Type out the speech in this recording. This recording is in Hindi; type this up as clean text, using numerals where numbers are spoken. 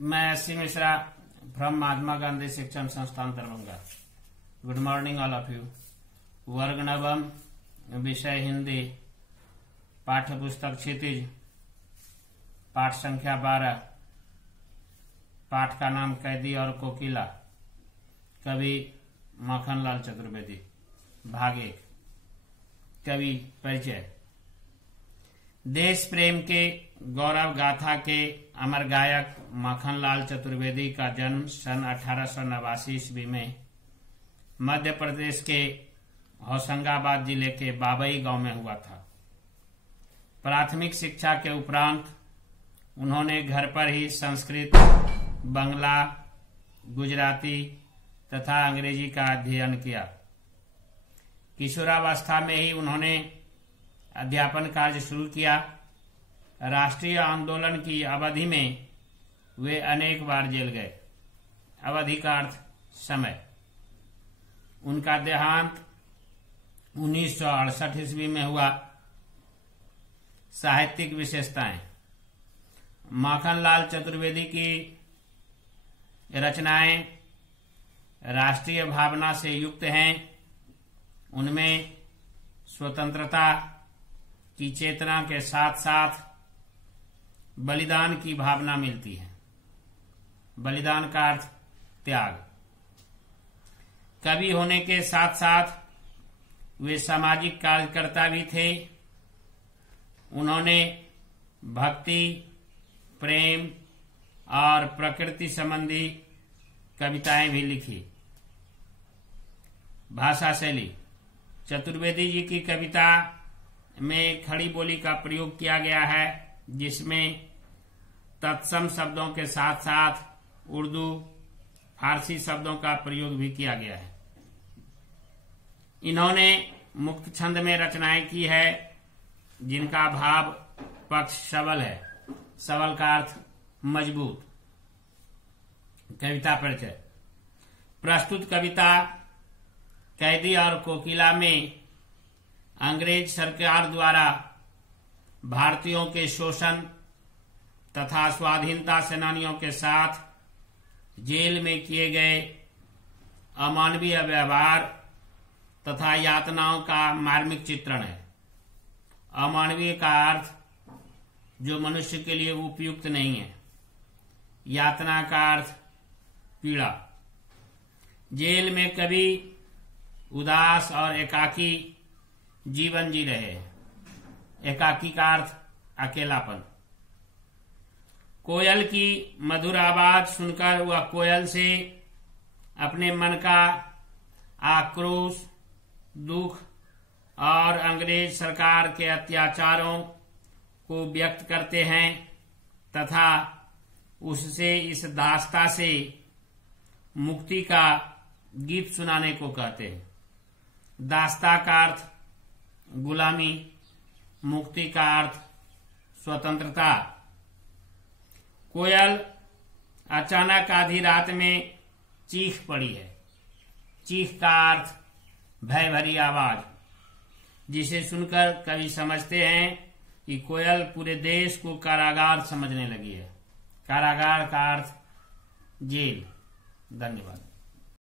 मैं एस.सी. मिश्रा फ्रॉम महात्मा गांधी शिक्षण संस्थान Darbhanga. Good morning all of you. वर्ग नवम, विषय हिंदी, पाठ्य पुस्तक क्षितिज, पाठ संख्या 12। पाठ का नाम कैदी और कोकिला, कवि माखनलाल चतुर्वेदी। भाग 1। कवि परिचय। देश प्रेम के गौरव गाथा के अमर गायक माखनलाल चतुर्वेदी का जन्म सन 1889 ईस्वी में मध्य प्रदेश के होशंगाबाद जिले के बाबई गांव में हुआ था। प्राथमिक शिक्षा के उपरांत उन्होंने घर पर ही संस्कृत, बंगला, गुजराती तथा अंग्रेजी का अध्ययन किया। किशोरावस्था में ही उन्होंने अध्यापन कार्य शुरू किया। राष्ट्रीय आंदोलन की अवधि में वे अनेक बार जेल गए। अवधि का अर्थ समय। उनका देहांत 1968 ईस्वी में हुआ। साहित्यिक विशेषताएं। माखनलाल चतुर्वेदी की रचनाएं राष्ट्रीय भावना से युक्त हैं। उनमें स्वतंत्रता की चेतना के साथ साथ बलिदान की भावना मिलती है। बलिदान का अर्थ त्याग। कवि होने के साथ साथ वे सामाजिक कार्यकर्ता भी थे। उन्होंने भक्ति, प्रेम और प्रकृति संबंधी कविताएं भी लिखी। भाषा शैली। चतुर्वेदी जी की कविता में खड़ी बोली का प्रयोग किया गया है, जिसमें तत्सम शब्दों के साथ साथ उर्दू, फारसी शब्दों का प्रयोग भी किया गया है। इन्होंने मुक्त छंद में रचनाएं की है, जिनका भाव पक्ष सबल है। सबल का अर्थ मजबूत। कविता परिचय। प्रस्तुत कविता कैदी और कोकिला में अंग्रेज सरकार द्वारा भारतीयों के शोषण तथा स्वाधीनता सेनानियों के साथ जेल में किए गए अमानवीय व्यवहार तथा यातनाओं का मार्मिक चित्रण है। अमानवीय का अर्थ जो मनुष्य के लिए उपयुक्त नहीं है। यातना का अर्थ पीड़ा। जेल में कवि उदास और एकाकी जीवन जी रहे। एकाकी का अर्थ अकेलापन। कोयल की मधुर आवाज सुनकर वह कोयल से अपने मन का आक्रोश, दुख और अंग्रेज सरकार के अत्याचारों को व्यक्त करते हैं तथा उससे इस दास्ता से मुक्ति का गीत सुनाने को कहते हैं। दास्ता का अर्थ गुलामी, मुक्ति का अर्थ स्वतंत्रता। कोयल अचानक आधी रात में चीख पड़ी है। चीख का अर्थ भय भरी आवाज, जिसे सुनकर कवि समझते हैं कि कोयल पूरे देश को कारागार समझने लगी है। कारागार का अर्थ जेल। धन्यवाद।